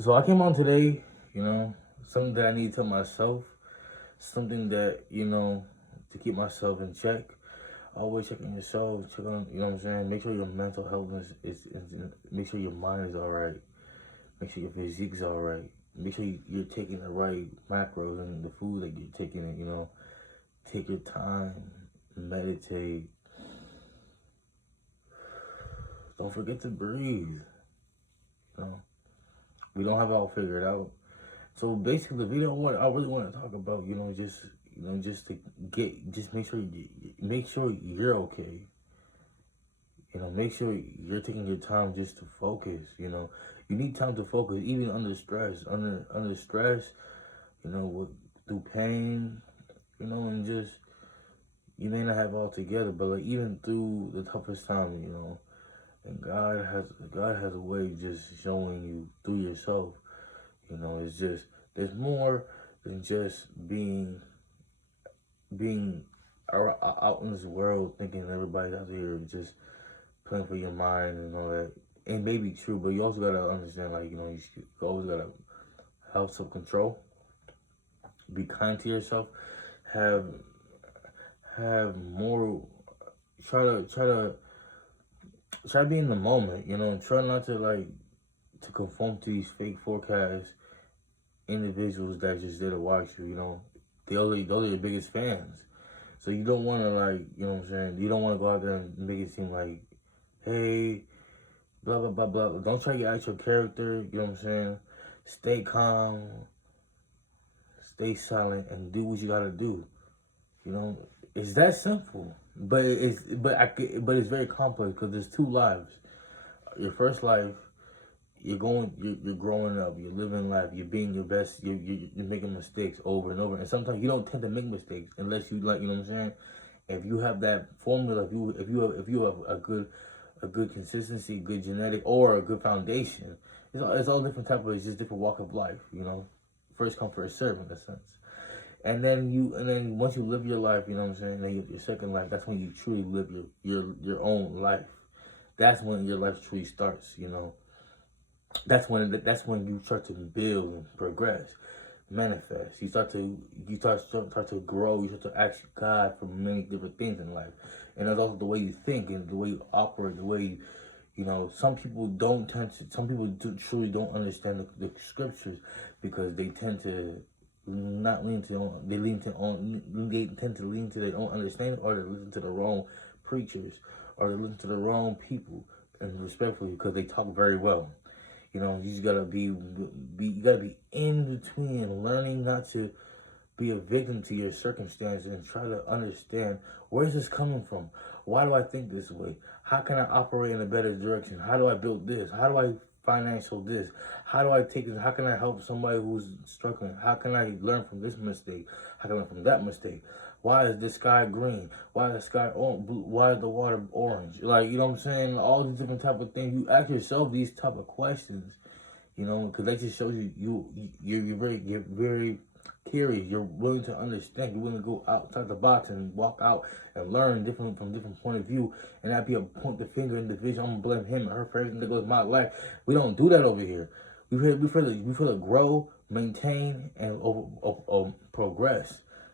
So I came on today, something that I need to tell myself, something that, to keep myself in check. Always check on yourself, check on, what I'm saying? Make sure your mental health is make sure your mind is all right. Make sure your physique is all right. Make sure you're taking the right macros and the food that you're taking it, Take your time, meditate. Don't forget to breathe, you know. We don't have it all figured out. So basically, the video I really want to talk about, just to just make sure you're okay. Make sure you're taking your time just to focus. You need time to focus, even under stress. Under stress, with, through pain, and just you may not have it all together, but like even through the toughest time, and God has a way of just showing you through yourself. It's just there's more than just being out in this world thinking everybody's out here just playing for your mind and all that. It may be true, but you also gotta understand, like you always gotta have self control, be kind to yourself, have more. Try to be in the moment, and try not to to conform to these fake forecasts individuals that just did to watch you. Those are your biggest fans. So you don't want to what I'm saying. You don't want to go out there and make it seem like, hey, blah blah blah blah. Don't try to get out your character. You know what I'm saying. Stay calm, stay silent, and do what you gotta do. It's that simple. But it's very complex because there's two lives. Your first life, you're growing up, you're living life, you're being your best, you're making mistakes over and over, and sometimes you don't tend to make mistakes unless you you know what I'm saying. If you have that formula, if you have a good consistency, good genetic, or a good foundation, it's all different type of, it's just different walk of life. First come first serve in a sense. And then once you live your life, you know what I'm saying, then your second life, that's when you truly live your own life. That's when your life truly starts. That's when you start to build and progress, manifest. You start to grow. You start to ask God for many different things in life, and that's also the way you think and the way you operate, the way some people don't tend to. Some people truly don't understand the scriptures because they tend to not lean to on. They tend to lean to their own understanding, or they listen to the wrong preachers, or they listen to the wrong people, and respectfully, because they talk very well. You just gotta you gotta be in between, learning not to be a victim to your circumstance and try to understand, where's this coming from? Why do I think this way? How can I operate in a better direction? How do I build this? How do I financial this? How do I take this? How can I help somebody who's struggling? How can I learn from this mistake? How can I learn from that mistake? Why is the sky green? Why is the sky blue? Why is the water orange? You know what I'm saying? All these different type of things. You ask yourself these type of questions, because that just shows you're very curious. You're willing to understand. You're willing to go outside the box and walk out and learn from different point of view, and not be a point the finger individual. I'm gonna blame him or her for everything that goes in my life. We don't do that over here. We feel to grow, maintain, and progress.